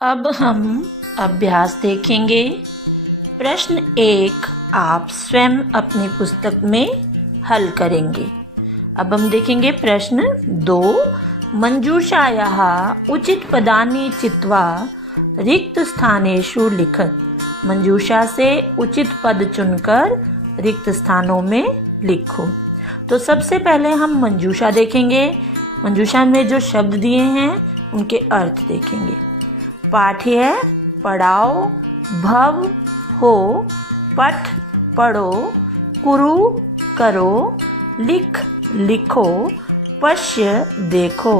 अब हम अभ्यास देखेंगे। प्रश्न 1 आप स्वयं अपनी पुस्तक में हल करेंगे। अब हम देखेंगे प्रश्न 2। मंजूषायाः उचितपदानि चित्वा रिक्तस्थानेषु लिखत। मंजूषा से उचित पद चुनकर रिक्त स्थानों में लिखो। तो सबसे पहले हम मंजूषा देखेंगे। मंजूषा में जो शब्द दिए हैं उनके अर्थ देखेंगे। पाठ्य पढ़ाओ, भव हो, पठ पढ़ो, कुरु करो, लिख लिखो, पश्य देखो,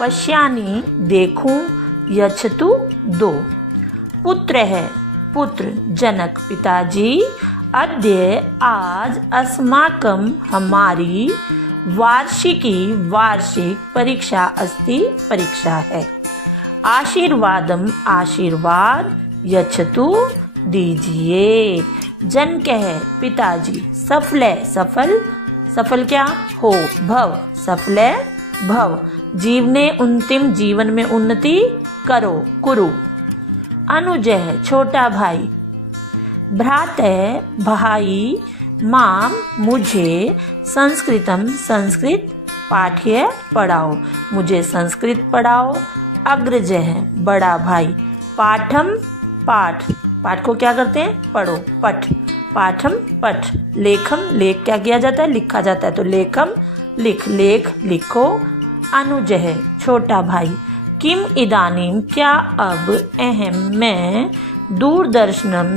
पश्यानि देखूं, यच्छतु दो। पुत्र है पुत्र जनक पिताजी। अद्य आज अस्माकं हमारी वार्षिक परीक्षा अस्ति परीक्षा है। आशीर्वादम आशीर्वाद, यच्छतु दीजिए। जनक है पिताजी। सफल सफल क्या हो, भव सफल भव, जीवने उन्नतिम जीवन में उन्नति करो, कुरु। अनुज है छोटा भाई। भ्रात है भाई। माम मुझे संस्कृतम संस्कृत पाठ्य पढ़ाओ, मुझे संस्कृत पढ़ाओ। अग्रज है बड़ा भाई। पाठम पाठ को क्या करते हैं, पढ़ो, पठ पाठम पठ। लेखम लेख क्या किया जाता है, लिखा जाता है, तो लेखम लेख लिखो। अनुज है छोटा भाई। किम इदानीम क्या अब, अहम मैं,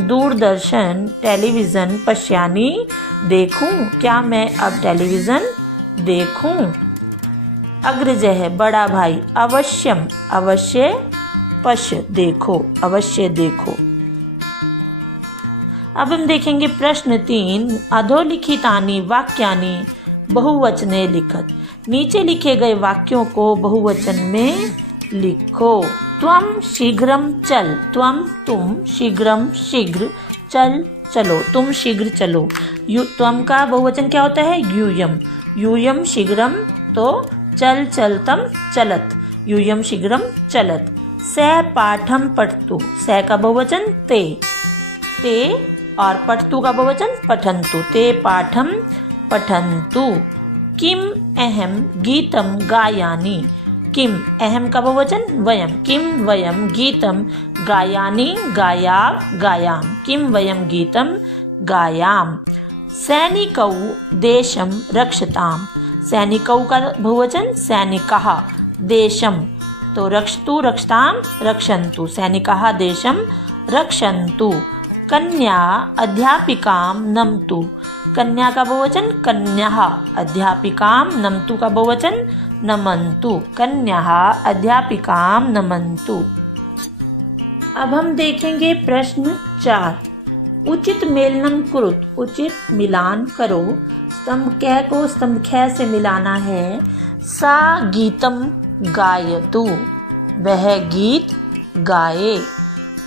दूरदर्शन टेलीविज़न पश्यानी देखूं, क्या मैं अब टेलीविज़न देखूं। अग्रज है बड़ा भाई। अवश्यम अवश्य, पश्य देखो, अवश्य देखो। अब हम देखेंगे प्रश्न 3। अधोलिखितानि वाक्यानि बहुवचने लिखत। नीचे लिखे गए वाक्यों को बहुवचन में लिखो। त्वम शीघ्रम चल, तुम शीघ्रम शीघ्र, चल चलो, तुम शीघ्र चलो। त्वम का बहुवचन क्या होता है, यूयम शीघ्रम, तो चल चलतम चलत, यूयम शीघ्रम चलत। स पाठम पठतु, स का बहुवचन ते और पठतु का बहुवचन पठन्तु, ते पाठम पठन्तु। किम अहम गीतम गायानि, किम अहम का बहुवचन वयम, किम वयम गीतम गायानि गायाम, किम वयम गीतम गायाम। सैनिकौ देशम रक्षताम, सैनिकौ का बहुवचन सैनिकः, देशम तो रक्षतु रक्षताम रक्षन्तु, सैनिकः देशम रक्षन्तु। कन्या अध्यापिकां नमतु, कन्या का बहुवचन कन्याः, अध्यापिकां नमतु का बहुवचन नमन्तु, कन्याः अध्यापिकां नमन्तु। अब हम देखेंगे प्रश्न 4। उचित मेलनम कुरुत, उचित मिलान करो। स्तंभ क को स्तंभ ख से मिलाना है। सा गीतम गायतु, वह गीत गाए।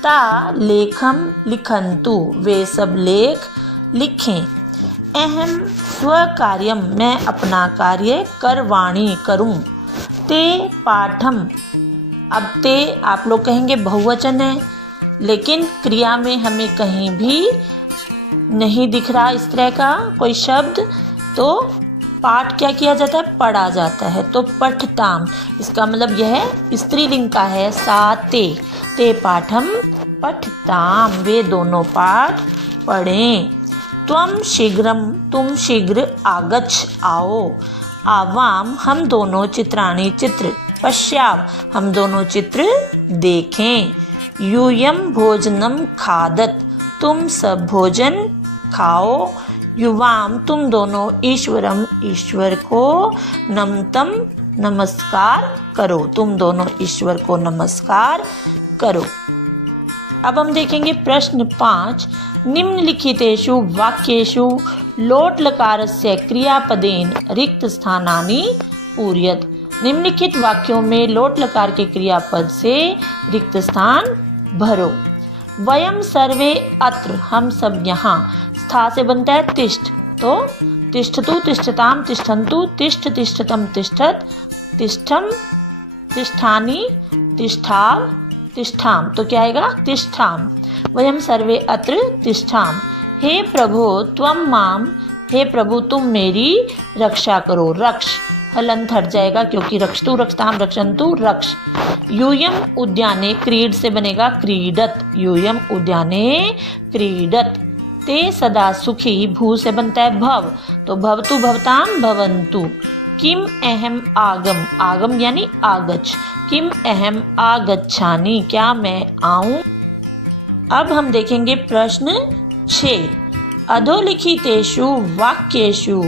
ता लेखम लिखन्तु, वे सब लेख लिखें। अहम स्वकार्यम, मैं अपना कार्य करवाणी करूं। ते पाठम, अब ते आप लोग कहेंगे बहुवचन है, लेकिन क्रिया में हमें कहीं भी नहीं दिख रहा इस तरह का कोई शब्द, तो पाठ क्या किया जाता है, पढ़ा जाता है, तो पठताम, इसका मतलब यह स्त्रीलिंग का है। सा ते पाठम पठताम, वे दोनों पाठ पढ़ें। त्वम शीघ्रम, तुम शीघ्र आगच्छ आओ। आवाम, हम दोनों चित्राणि चित्र। पश्याव, हम दोनों चित्र देखें। यूयम भोजनम खादत, तुम सब भोजन खाओ। युवाम, तुम दोनों ईश्वरम, ईश्वर को। नमतम, नमस्कार करो, तुम दोनों ईश्वर को नमस्कार करो। अब हम देखेंगे प्रश्न 5। निम्नलिखितेषु वाक्येषु लोट लकारस्य क्रियापदेन रिक्त स्थानानि पूरयत। निम्नलिखित वाक्यों में लोट लकार के क्रियापद से रिक्त स्थान भरो। वयम सर्वे अत्र, हम सब यहाँ। स्था से बनता है तिष्ठ, तो तिष्ठतु तिष्ठताम तिष्ठन्तु, तिष्ठ तिष्ठतम तिष्ठत, तिष्ठम तिष्ठानि तिष्ठाव, तिष्ठाम, तो क्या आएगा तिष्ठाम। वयम सर्वे अत्र तिष्ठाम। हे प्रभु त्वम माम, हे प्रभु तुम मेरी रक्षा करो। रक्ष हलंत हट जाएगा क्योंकि रक्षतु रक्षताम रक्षन्तु रक्ष। यूयम उद्याने, क्रीड से बनेगा क्रीडत, यूयम उद्याने क्रीडत। ते सदा सुखी, भू से बनता है भव, तो भवतु भवताम भवन्तु। किम अहम आगम, आगम यानी आगच्छ, किम अहम आगच्छानि, क्या मैं आऊं। अब हम देखेंगे प्रश्न 6। अधोलिखितेषु वाक्येषु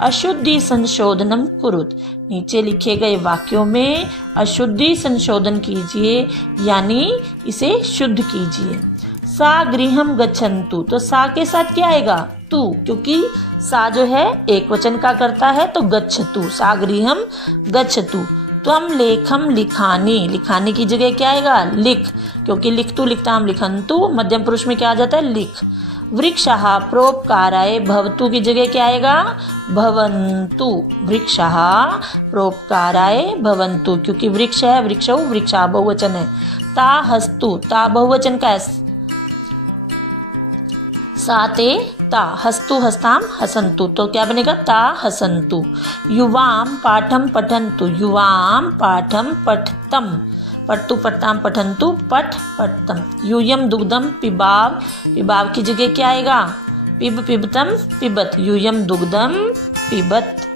अशुद्धि संशोधनम कुरुत। नीचे लिखे गए वाक्यों में अशुद्धि संशोधन कीजिए, यानी इसे शुद्ध कीजिए। सा गृहम गच्छन्तु, तो सा के साथ क्या आएगा तू, क्योंकि सा जो है एक वचन का करता है, तो गच्छतु, सा गृहम गच्छतु। त्वम लेखम लिखानी, लिखानी की जगह क्या आएगा लिख, क्योंकि लिखतु लिखताम लिखन्तु मध्यम पुरुष में क्या आ जाता है लिख। वृक्षः प्रोपकाराय, भवतु की जगह क्या आएगा भवन्तु, वृक्षः प्रोपकाराय भवन्तु, क्योंकि वृक्ष है वृक्षौ वृक्षा बहुवचन है। ता हस्तु, ता बहुवचन का है, साते ता, हस्तु हस्ताम हसन्तु, तो क्या बनेगा ता हसन्तु। युवाम पाठम पठन्तु, युवाम पाठम पठतम, पठतु पठताम पठन्तु पठ पठतम। यूयम दुग्धम पिबाव, पिबाव की जगह क्या आएगा पिब पिबतम पिबत, यूयम दुग्धम पिबत।